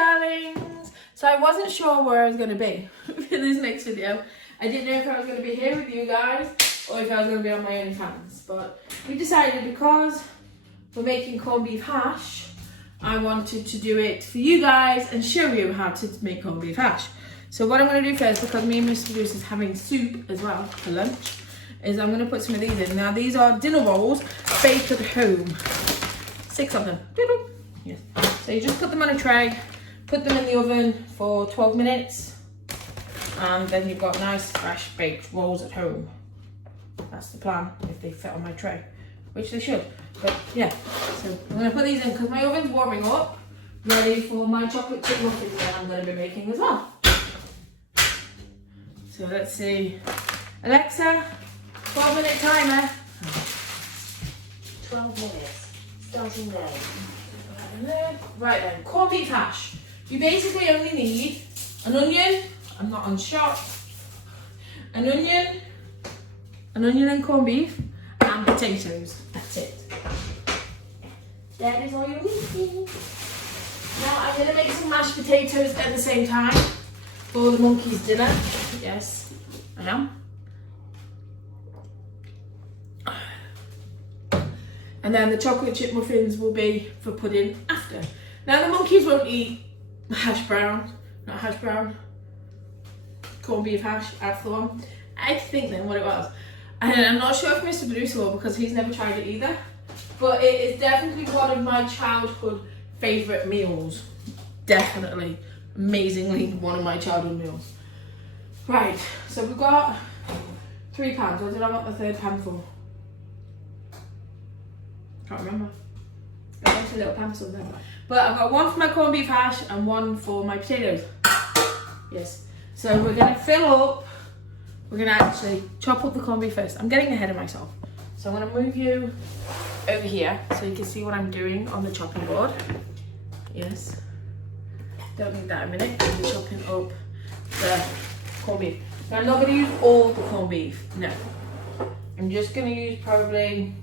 darlings. So I wasn't sure where I was going to be for this next video. I didn't know if I was going to be here with you guys or if I was going to be on my own hands. But we decided because we're making corned beef hash, I wanted to do it for you guys and show you how to make corned beef hash. So what I'm going to do first, because me and Mr. Bruce is having soup as well for lunch, is I'm going to put some of these in. Now these are dinner rolls baked at home. 6 of them. Yes. So you just put them on a tray, put them in the oven for 12 minutes, and then you've got nice fresh baked rolls at home. That's the plan, if they fit on my tray, which they should. But yeah, so I'm going to put these in because my oven's warming up, ready for my chocolate chip muffins that I'm going to be making as well. So let's see. Alexa, 12-minute timer. 12 minutes. Starting now. Right then, corned beef hash. You basically only need an onion. I'm not on shot. An onion and corned beef, and potatoes. That's it. That is all you need. Now I'm going to make some mashed potatoes at the same time for the monkeys' dinner. Yes, I am. And then the chocolate chip muffins will be for pudding after. Now the monkeys won't eat hash brown, not hash brown, corned beef hash, that's the one. I think then what it was. And I'm not sure if Mr. Bruce will because he's never tried it either. But it is definitely one of my childhood favourite meals. Definitely, amazingly one of my childhood meals. Right, so we've got 3 pans. What did I want the third pan for? Can't remember. I went to a little pan something. But I've got one for my corned beef hash and one for my potatoes. Yes. So we're going to fill up. We're going to actually chop up the corned beef first. I'm getting ahead of myself. So I'm going to move you over here so you can see what I'm doing on the chopping board. Yes. Don't need that a minute. I'm chopping up the corned beef. Now I'm not going to use all the corned beef. No. I'm just going to use probably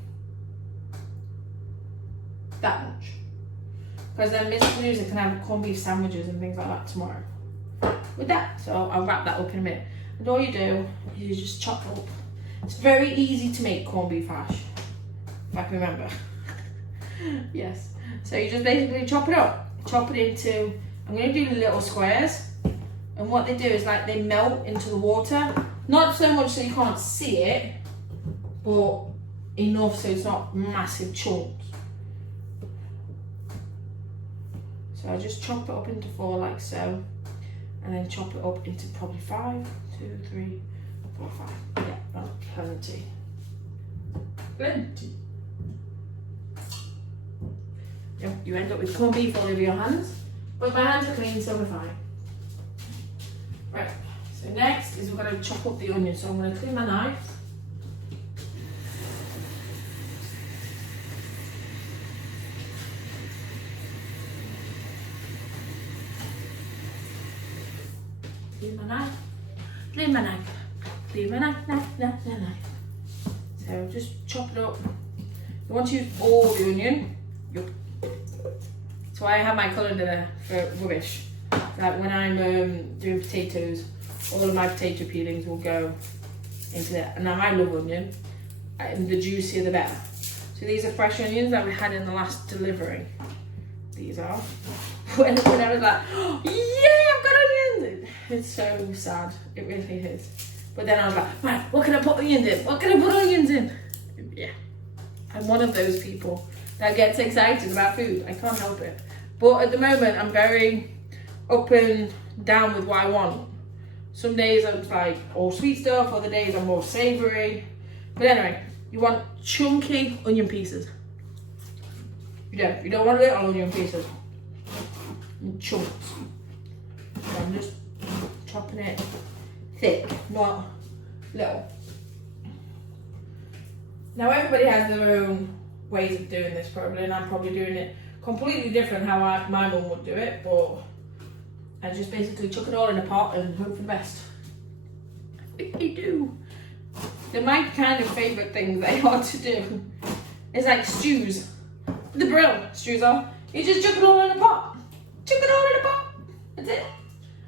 that much. Because then Mr. Bruce can have corned beef sandwiches and things like that tomorrow with that. So I'll wrap that up in a minute. And all you do is you just chop up. It's very easy to make corned beef hash, if I can remember. Yes. So you just basically chop it up. Chop it into, I'm going to do little squares. And what they do is like they melt into the water. Not so much so you can't see it, but enough so it's not massive chunks. So I just chop it up into 4 like so, and then chop it up into probably 5, 2, 3, 4, 5. Yeah, that's plenty. Plenty. Yep, you end up with corned beef all over your hands, but my hands are clean, so we're fine. Right, so next is we're going to chop up the onion. So I'm going to clean my knife. Clean my knife. So just chop it up. You want to use all the onion. Yup. So I have my colander there for rubbish. Like when I'm doing potatoes, all of my potato peelings will go into that. Now I love onion, and the juicier the better. So these are fresh onions that we had in the last delivery. These are. When I was like, oh, yeah, I've got onions. It's so sad. It really is. But then I was like, right, what can I put onions in? What can I put onions in? Yeah. I'm one of those people that gets excited about food. I can't help it. But at the moment, I'm very up and down with what I want. Some days I'm like all sweet stuff, other days I'm more savoury. But anyway, you want chunky onion pieces. You don't want little onion pieces. In chunks. So I'm just chopping it thick, not little. Now everybody has their own ways of doing this probably, and I'm probably doing it completely different how my mum would do it, but I just basically chuck it all in a pot and hope for the best. I think they do. They're my kind of favourite things they are to do. It's like stews. The brill stews are. You just chuck it all in a pot. Chuck it all in a pot. That's it.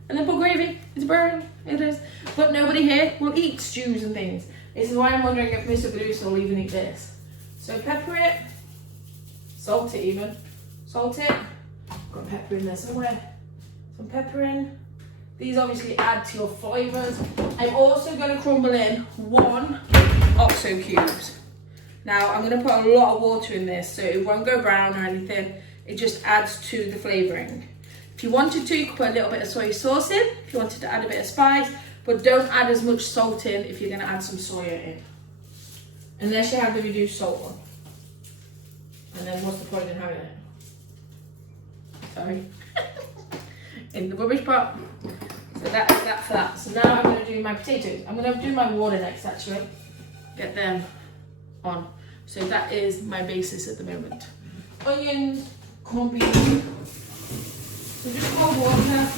And then put gravy. It's boring. It is. But nobody here will eat stews and things. This is why I'm wondering if Mr. Producer will even eat this. So pepper it. Salt it even. Salt it. Got pepper in there somewhere. Some pepper in. These obviously add to your flavours. I'm also going to crumble in 1 OXO cubes. Now I'm going to put a lot of water in this so it won't go brown or anything. It just adds to the flavouring. If you wanted to, you could put a little bit of soy sauce in. If you wanted to add a bit of spice. But don't add as much salt in if you're going to add some soya in. Unless you have the reduced salt one. And then what's the point in having it? Sorry. In the rubbish pot. So that is that for that. So now I'm going to do my potatoes. I'm going to do my water next actually. Get them on. So that is my basis at the moment. Onions, corned beef. So just pour water.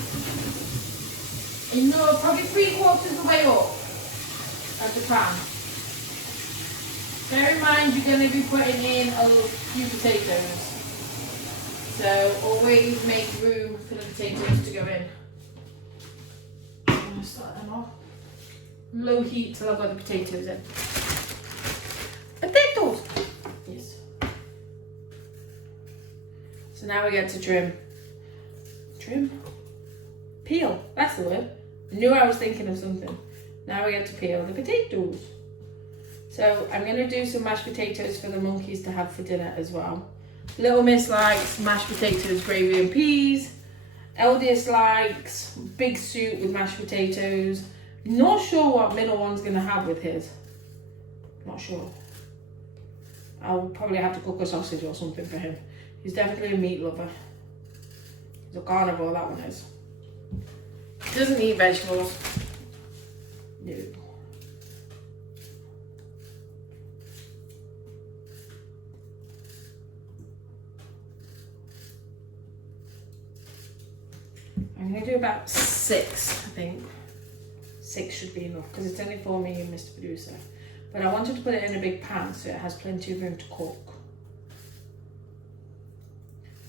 And no, probably 3/4 of the way up at the pan. Bear in mind you're going to be putting in a few potatoes. So always make room for the potatoes to go in. I'm going to start them off. Low heat till I've got the potatoes in. Potatoes! Yes. So now we get to trim. Trim? Peel, that's the word. I knew I was thinking of something. Now we get to peel the potatoes. So I'm going to do some mashed potatoes for the monkeys to have for dinner as well. Little Miss likes mashed potatoes, gravy and peas. Eldest likes big soup with mashed potatoes. Not sure what middle one's going to have with his. Not sure. I'll probably have to cook a sausage or something for him. He's definitely a meat lover. He's a carnivore, that one is. He doesn't eat vegetables. No. I'm going to do about 6, I think. 6 should be enough because it's only for me and Mr. Producer. But I wanted to put it in a big pan so it has plenty of room to cook.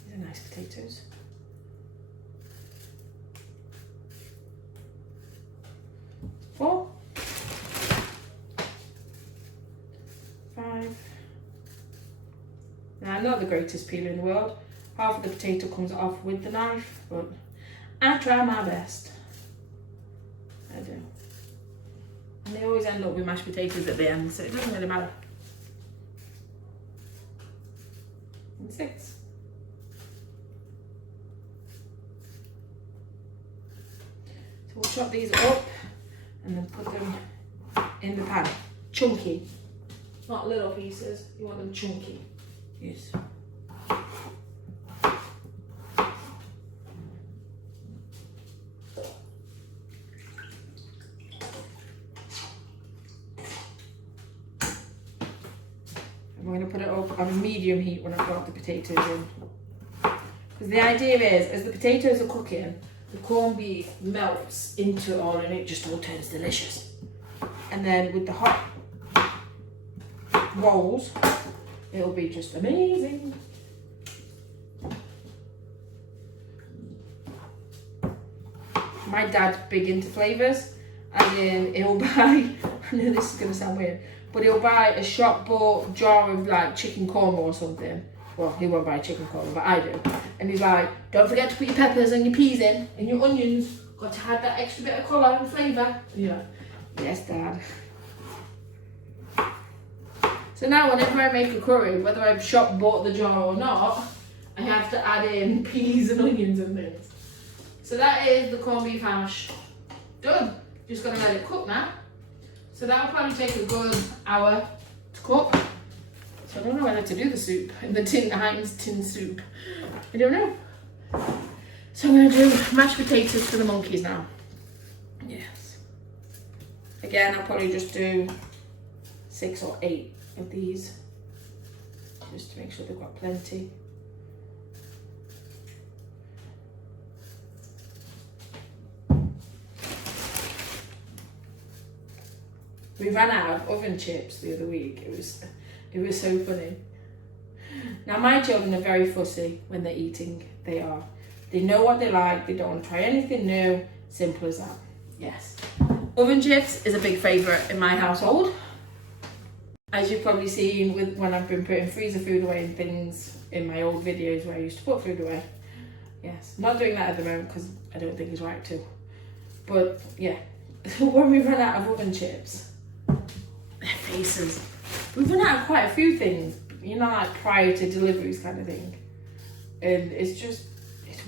These are nice potatoes. 4, 5. Now I'm not the greatest peeler in the world. Half of the potato comes off with the knife, but I try my best. I do. And they always end up with mashed potatoes at the end, so it doesn't really matter. And 6. So we'll chop these up and then put them in the pan. Chunky. Not little pieces, you want them chunky. Yes. I'm going to put it up on a medium heat when I've got the potatoes in. Because the idea is, as the potatoes are cooking, the corned beef melts into it all and it just all turns delicious. And then with the hot rolls, it'll be just amazing. My dad's big into flavours, and then he'll buy, I know this is going to sound weird, but he'll buy a shop bought jar of like chicken korma or something. Well, he won't buy chicken korma, but I do. And he's like, don't forget to put your peppers and your peas in, and your onions. Got to have that extra bit of colour and flavour. Yeah. Yes, Dad. So now whenever I make a curry, whether I've shop bought the jar or not, I have to add in peas and onions and things. So that is the corned beef hash. Done. Just gonna let it cook now. So that'll probably take a good hour to cook. So I don't know whether to do the soup, the Heinz tin soup. I don't know. So I'm gonna do mashed potatoes for the monkeys now. Yes. Again, I'll probably just do 6 or 8 of these, just to make sure they've got plenty. We ran out of oven chips the other week. It was so funny. Now my children are very fussy when they're eating. They are. They know what they like. They don't want to try anything new. Simple as that. Yes. Oven chips is a big favourite in my household. As you've probably seen with when I've been putting freezer food away and things in my old videos where I used to put food away. Yes, not doing that at the moment because I don't think it's right to. But yeah, when we run out of oven chips, their faces. We run out of quite a few things, you know, like prior to deliveries kind of thing. And it's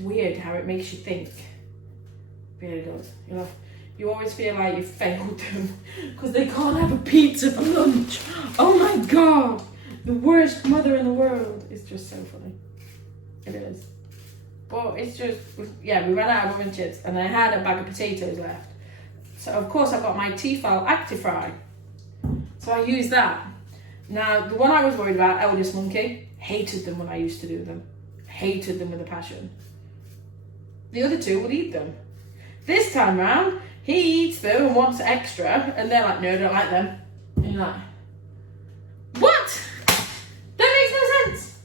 weird how it makes you think. It really does. You know, you always feel like you failed them because they can't have a pizza for lunch. Oh my God, the worst mother in the world. It's just so funny. It is. But it's just, yeah, we ran out of oven chips and I had a bag of potatoes left. So of course I got my Tefal Actifry. So I used that. Now, the one I was worried about, eldest monkey, hated them when I used to do them. Hated them with a passion. The other two would eat them. This time round, he eats them and wants extra, and they're like, no, I don't like them. And you're like, what? That makes no sense.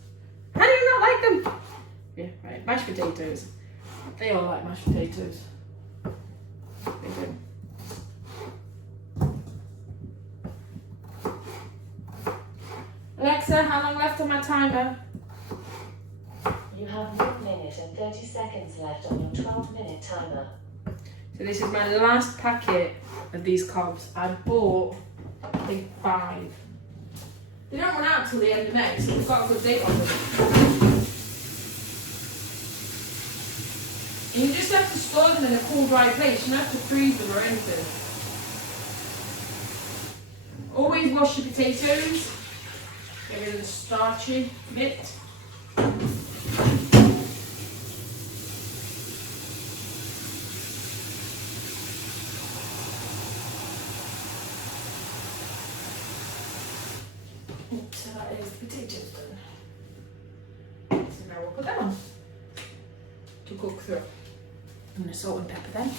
How do you not like them? Yeah, right, mashed potatoes. They all like mashed potatoes. They do. Alexa, how long left on my timer? You have 1 minute and 30 seconds left on your 12-minute timer. So this is my last packet of these cobs. I bought, I think, 5. They don't run out till the end of May, so we've got a good date on them. And you just have to store them in a cool, dry place. You don't have to freeze them or anything. Always wash your potatoes. Get rid of the starchy bit. So that is the potatoes done. So now we'll put that on to cook through. I'm going to salt and pepper them.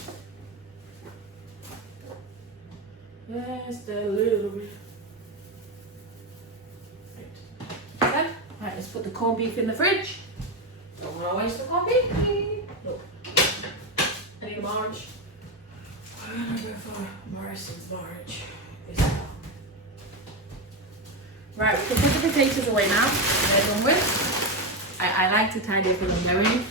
Just a little bit. Right. Right, let's put the corned beef in the fridge. Don't want to waste the corned beef. Look, I need a marge. I'm going to go for Morrison's marge. Right, we can put the potatoes away now. They're done with. I like to tidy up when I'm going,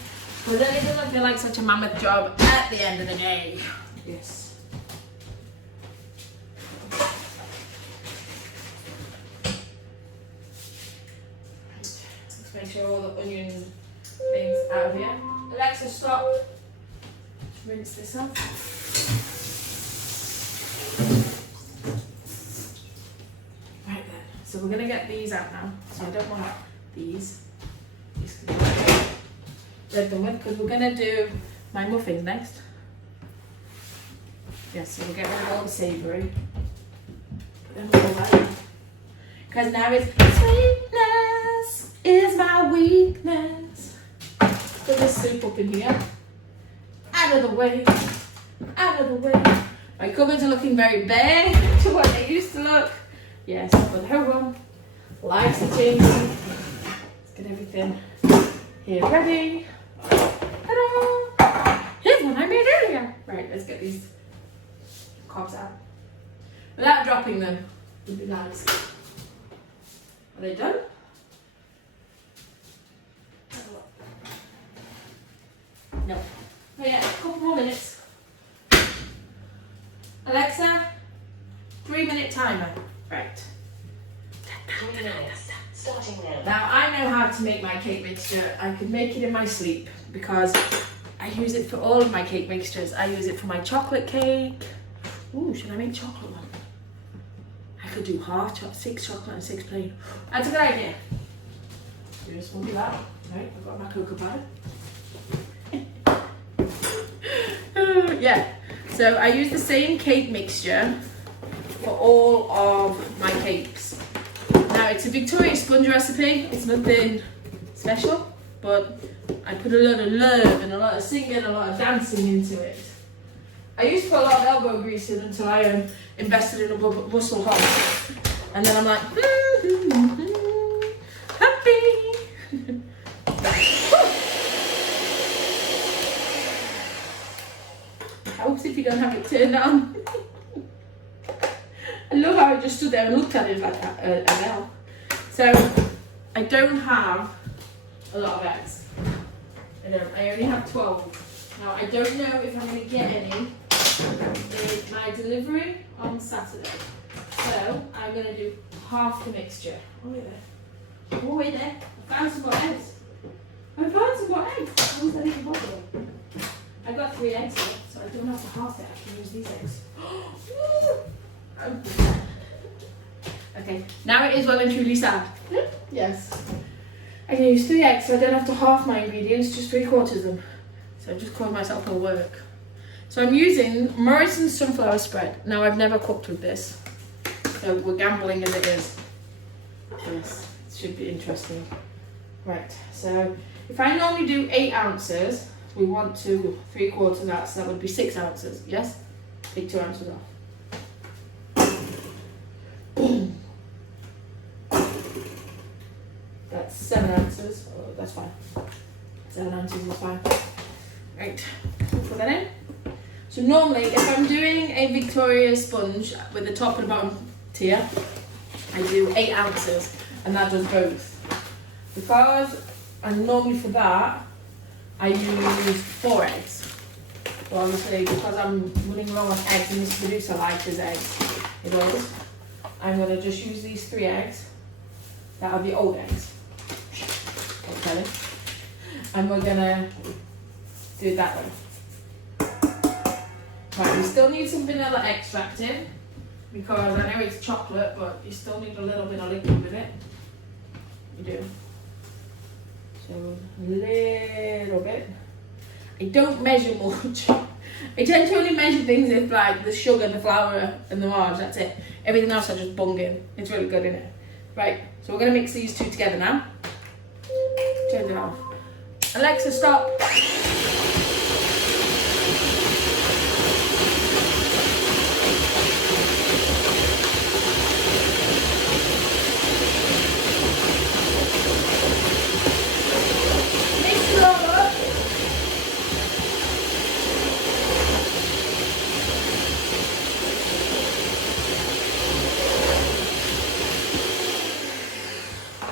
but then it doesn't feel like such a mammoth job at the end of the day. Yes. Let's make sure all the onion things out of here. Alexa, stop. Rinse this off. So we're going to get these out now. So I don't want these. These can be red done with because we're going to do my muffins next. Yes, so we'll get rid of all the savoury. Put them all that. Because now it's sweetness is my weakness. Put this soup up in here. Out of the way. Out of the way. My cupboards are looking very bare to what they used to look. Yes, but hold on. Lights are changing. Let's get everything here ready. Ta-da! Here's one I made earlier. Right, let's get these cobs out. Without dropping them, would be nice. Are they done? No. Oh yeah, a couple more minutes. Alexa, 3-minute timer. Right. 3 minutes. Starting now. Now I know how to make my cake mixture. I can make it in my sleep because I use it for all of my cake mixtures. I use it for my chocolate cake. Ooh, should I make chocolate one? I could do 6 chocolate and 6 plain. That's a good idea. Just will do that. Right, I've got my cocoa powder. Yeah. So I use the same cake mixture for all of my cakes. Now it's a Victoria sponge recipe. It's nothing special, but I put a lot of love and a lot of singing, a lot of dancing into it. I used to put a lot of elbow grease in until I invested in a muscle hog, and then I'm like, happy. It helps if you don't have it turned on. I love how I just stood there and looked at it like that, Adele. So, I don't have a lot of eggs. I only have 12. Now, I don't know if I'm going to get any in my delivery on Saturday. So, I'm going to do half the mixture. Oh, wait there. Oh, wait there. I found some more eggs. I found some more eggs. How was that even possible? I got 3 eggs here, so I don't have to half it. I can use these eggs. Okay, now it is well and truly sad. Yes. I can use 3 eggs, so I don't have to half my ingredients, just 3/4 of them. So I've just caused myself more work. So I'm using Morrison's sunflower spread. Now I've never cooked with this, so we're gambling as it is. Yes, it should be interesting. Right, so if I normally do 8 ounces, we want to 3/4 that, so that would be 6 ounces, yes? Take 2 ounces off. Boom. That's 7 ounces, oh, that's fine. 7 ounces is fine. Right, put that in. So normally, if I'm doing a Victoria sponge with the top and bottom tier, I do 8 ounces, and that does both. Because, and normally for that, I use 4 eggs. Well, obviously, because I'm running low on eggs and this producer likes his eggs, it does. I'm going to just use these 3 eggs. That are the old eggs. Okay. And we're going to do it that way. Right, we still need some vanilla extract in, because I know it's chocolate, but you still need a little bit of liquid with it. You do. So a little bit. I don't measure much. I tend to only measure things if like the sugar, the flour and the marge, that's it. Everything else I just bung in. It's really good, isn't it? Right, so we're going to mix these 2 together now. Turn it off. Alexa, stop. Mix it all up.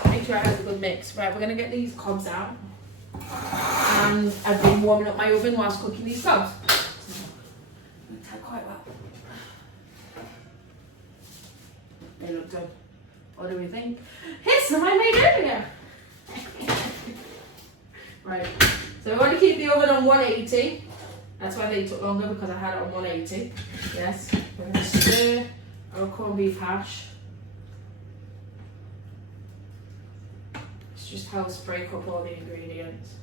Make sure it has a good mix. Right, we're going to get these cobs out. And I've been warming up my oven whilst cooking these cobs. Looks like quite well. They look good. What do we think? Here's some I made earlier. Right, so I want to keep the oven on 180. That's why they took longer, because I had it on 180. Yes, we're going to stir our corned beef hash. It's just helps break up all the ingredients.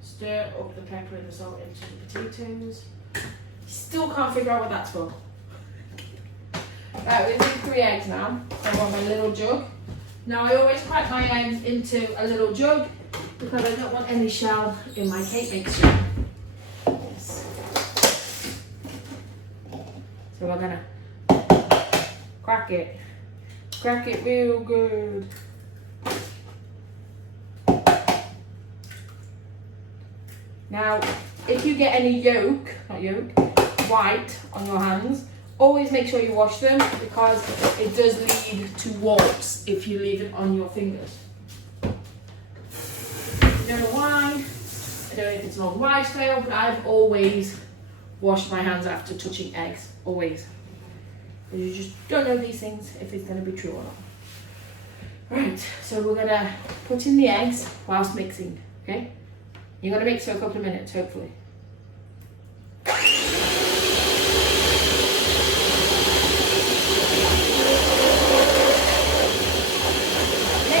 Stir up the pepper and the salt into the potatoes. Still can't figure out what that's for. Right, we're going to do 3 eggs now. So I want my little jug. Now I always crack my eggs into a little jug because I don't want any shell in my cake mixture. Yes. So we're going to crack it. Crack it real good. Now, if you get any white on your hands, always make sure you wash them, because it does lead to warts if you leave it on your fingers. I don't know why, I don't know if it's an old wives' tale, but I've always washed my hands after touching eggs, always. You just don't know these things if it's going to be true or not. Right, so we're going to put in the eggs whilst mixing, okay? You're going to mix for a couple of minutes, hopefully. Make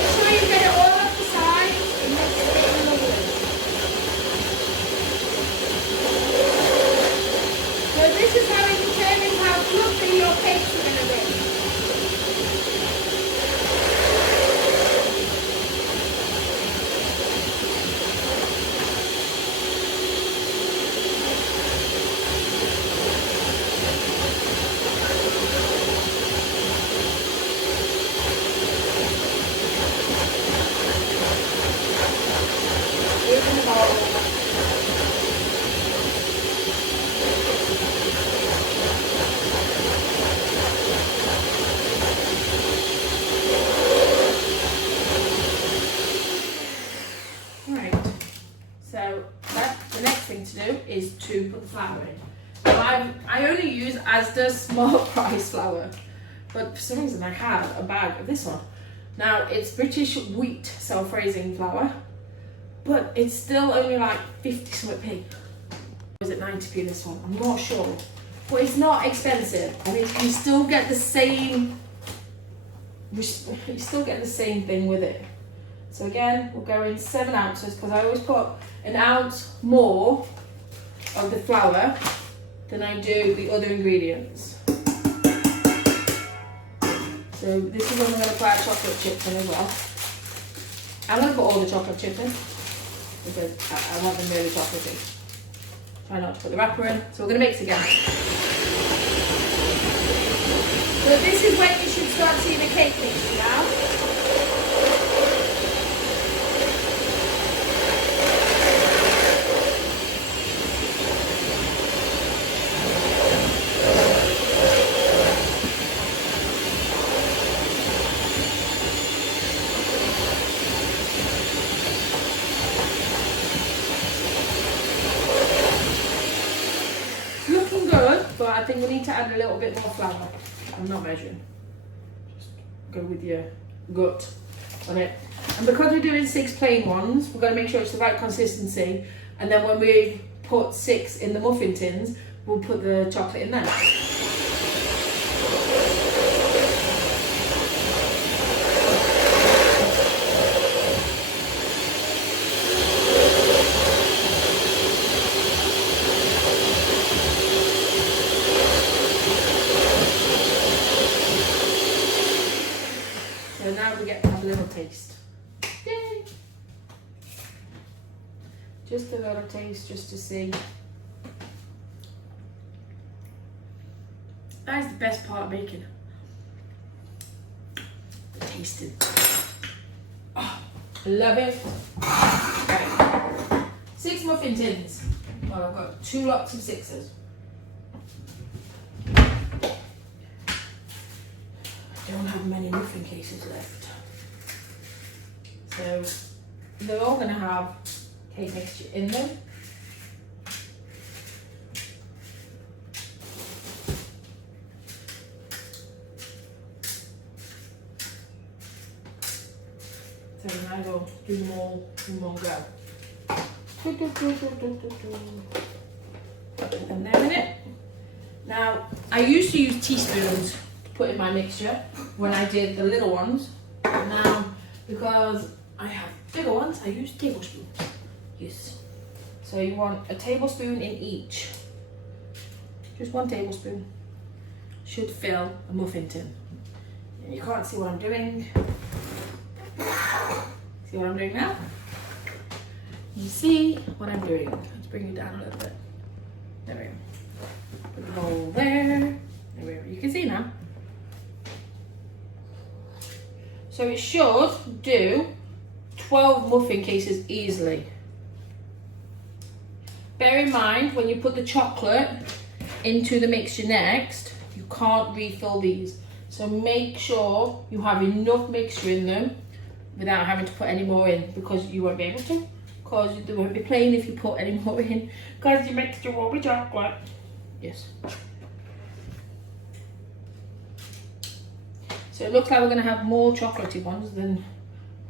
sure you get it all off the side and mix it in the oven. So this is how it determines how fluffy your cakes are going to be. But the next thing to do is to put the flour in. Now I only use Asda small price flour, but for some reason I have a bag of this one. Now it's British wheat self-raising flour, but it's still only like 50 something p. Or is it 90p this one? I'm not sure. But it's not expensive, and you still get the same. You still get the same thing with it. So again, we'll go in 7 ounces because I always put an ounce more of the flour than I do the other ingredients. So this is when I'm going to put our chocolate chips in as well. I'm going to put all the chocolate chips in because I want them really chocolatey. Try not to put the wrapper in. So we're going to mix again. So this is when you should start seeing the cake mixture now. But I think we need to add a little bit more flour. I'm not measuring. Just go with your gut on it. And because we're doing 6 plain ones, we're going to make sure it's the right consistency. And then when we put 6 in the muffin tins, we'll put the chocolate in there. So now we get to have a little taste. Yay! Just a little taste, just to see. That is the best part of baking. The tasting. Oh, love it. Right. 6 muffin tins. Well, I've got 2 lots of 6s. I don't have many muffin cases left. So they're all going to have cake mixture in them. So now we'll do them all in one go. Put them there in it. Now, I used to use teaspoons to put in my mixture when I did the little ones. Now, because I have bigger ones, I use tablespoons. Yes. So you want a tablespoon in each. Just 1 tablespoon. Should fill a muffin tin. And you can't see what I'm doing. See what I'm doing now? You see what I'm doing. Let's bring it down a little bit. There we go. Put the bowl there. There we go. You can see now. So it should do 12 muffin cases easily. Bear in mind, when you put the chocolate into the mixture next, you can't refill these. So make sure you have enough mixture in them without having to put any more in, because you won't be able to. Because they won't be plain if you put any more in, because your mixture will be chocolate. Yes. So it looks like we're going to have more chocolatey ones than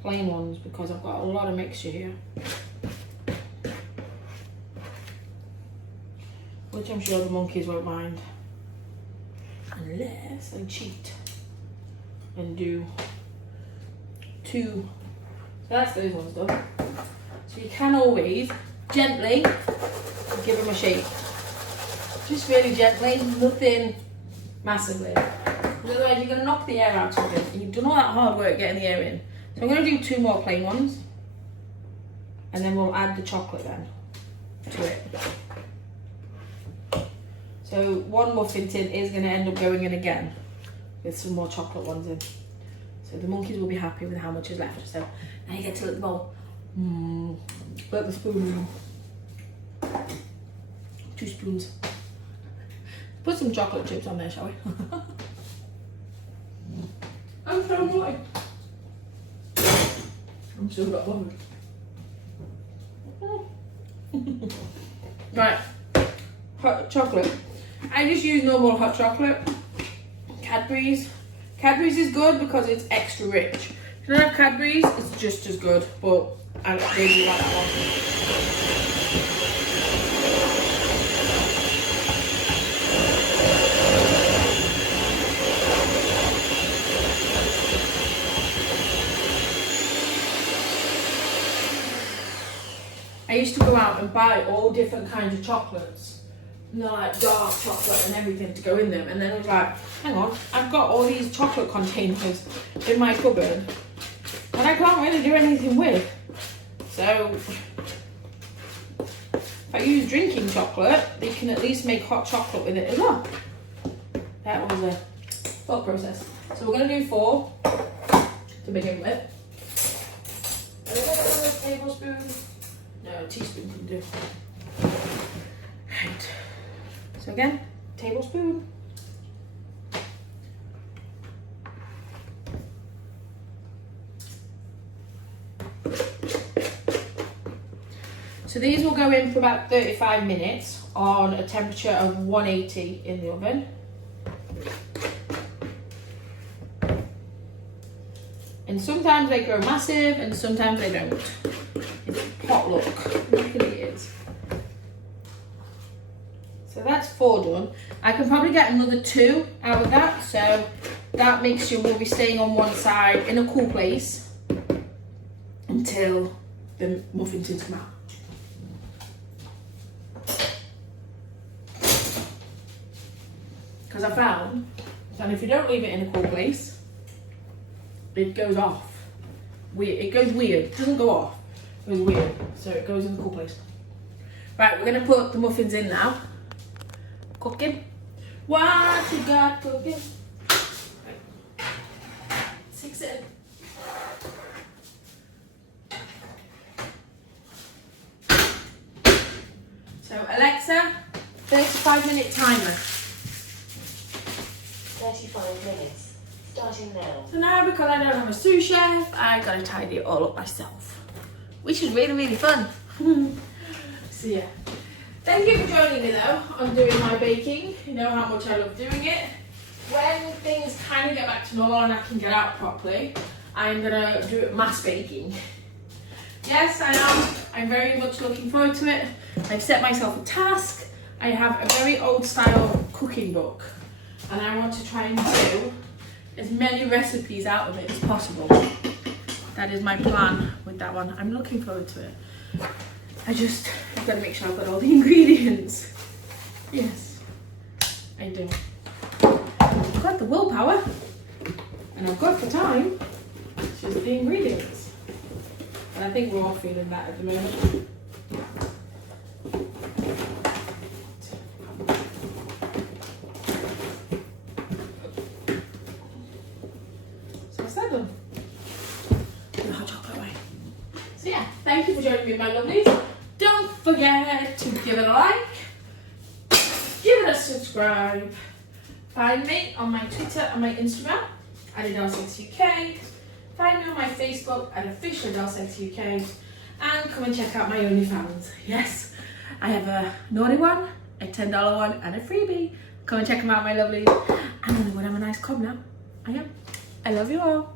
plain ones, because I've got a lot of mixture here. Which I'm sure the monkeys won't mind. Unless I cheat and do 2. So that's those ones done. So you can always gently give them a shake. Just really gently, nothing massively. Otherwise you're going to knock the air out of it. And you've done all that hard work getting the air in. So I'm going to do 2 more plain ones. And then we'll add the chocolate then to it. So 1 muffin tin is going to end up going in again with some more chocolate ones in. So the monkeys will be happy with how much is left. So now you get to let the bowl. Let the spoon. 2 spoons. Put some chocolate chips on there, shall we? I'm so annoyed. I'm still not bothered. Right, hot chocolate. I just use normal hot chocolate. Cadbury's. Cadbury's is good because it's extra rich. If you don't have Cadbury's, it's just as good, but I don't really like that one. I used to go out and buy all different kinds of chocolates. You know, like dark chocolate and everything to go in them. And then I was like, hang on, I've got all these chocolate containers in my cupboard and I can't really do anything with. So if I use drinking chocolate, they can at least make hot chocolate with it as well. That was a thought process. So we're going to do 4 to begin with. A little tablespoon. No, a teaspoon can do. Right. So again, tablespoon. So these will go in for about 35 minutes on a temperature of 180 in the oven. And sometimes they grow massive and sometimes they don't. It's potluck, it really is. So that's 4 done. I can probably get another 2 out of that. So that mixture will be staying on one side in a cool place until the muffin tins come out. Because I found that if you don't leave it in a cool place, it goes off. It goes weird. It doesn't go off. It goes weird. So it goes in the cool place. Right, we're going to put the muffins in now. Cooking. What you got cooking? Right. 6 in. So Alexa, 35-minute timer. 35 minutes. Starting now. So now, because I don't have a sous chef, I gotta tidy it all up myself, which is really, really fun. So yeah. Thank you for joining me though on doing my baking. You know how much I love doing it. When things kind of get back to normal and I can get out properly, I'm gonna do it mass baking. Yes, I am. I'm very much looking forward to it. I've set myself a task. I have a very old style cooking book and I want to try and do as many recipes out of it as possible. That is my plan with that one. I'm looking forward to it. I've got to make sure I've got all the ingredients. Yes, I do. I've got the willpower and I've got the time. It's just the ingredients. And I think we're all feeling that at the moment. So what's that done? The hot chocolate away. So yeah, thank you for joining me, my lovelies. Don't forget to give it a like, give it a subscribe. Find me on my Twitter and my Instagram at Adelesexyuk. Find me on my Facebook at official Adelesexyuk, and come and check out my OnlyFans. Yes, I have a naughty one, a $10 one, and a freebie. Come and check them out, my lovelies. And I'm a nice cob now. I am. I love you all.